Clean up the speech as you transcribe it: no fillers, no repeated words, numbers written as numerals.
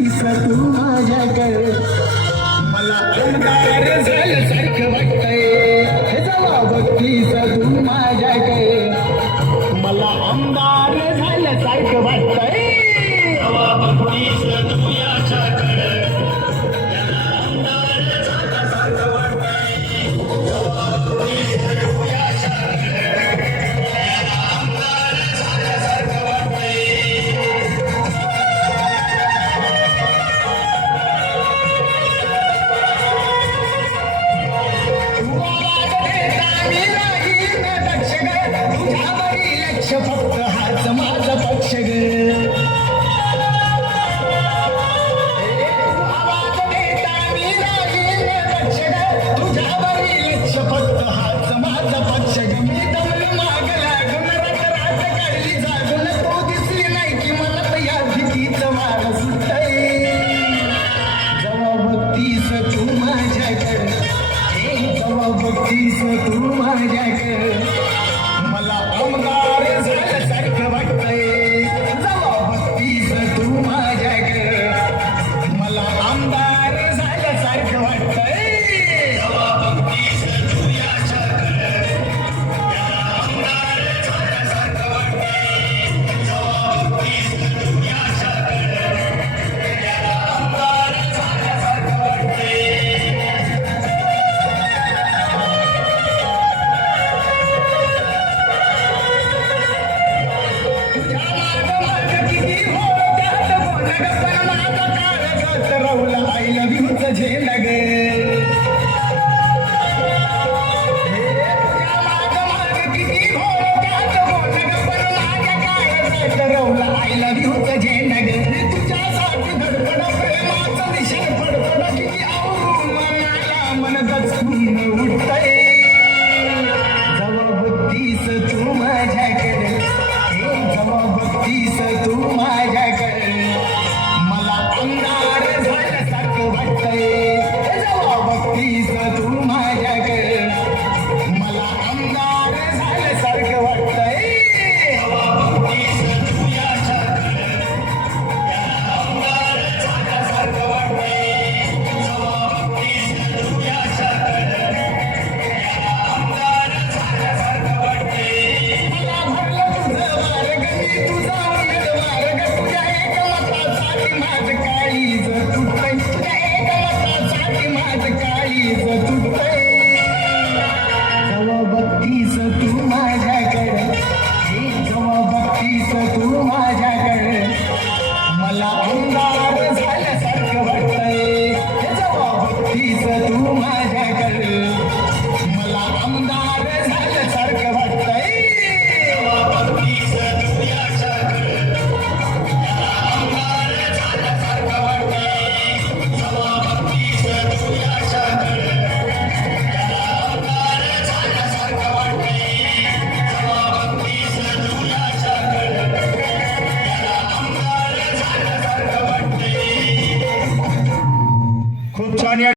बघतीस तू माझ्याकडे मला अंधार झाल्यासारखं वाटतंय जेव्हा बघतीस तू माझ्याकडे मला अंधार झाल्यासारखं वाटतंय जेव्हा बघतीस तू याच्याकडे फक्त हाच माझा पक्ष ग आवाज देता मी राहील पक्ष ग तुझ्यावरी लक्ष फक्त हाच माझा पक्ष ग मी दमलो माग लागून रात काढली जागून तो दिसली नाही की मला तर या भीतीचं वार सुटतंय जेव्हा बघतीस तू माझ्याकडे जेव्हा बघतीस तू माझ्याकडे मला आमदार झाल्यासारखं वाटतंय जेव्हा बघतीस तू माझ्याकडे मला आमदार झाल्यासारखं वाटतंय जेव्हा बघतीस तू याच्याकडे आमदार झाल्यासारखं वाटतंय जेव्हा बघतीस तू याच्याकडे आमदार झाल्यासारखं वाटतंय I love you झेंडा ग किती घोळ त्यात बोल ग पण माझ्या काळात रवला I love you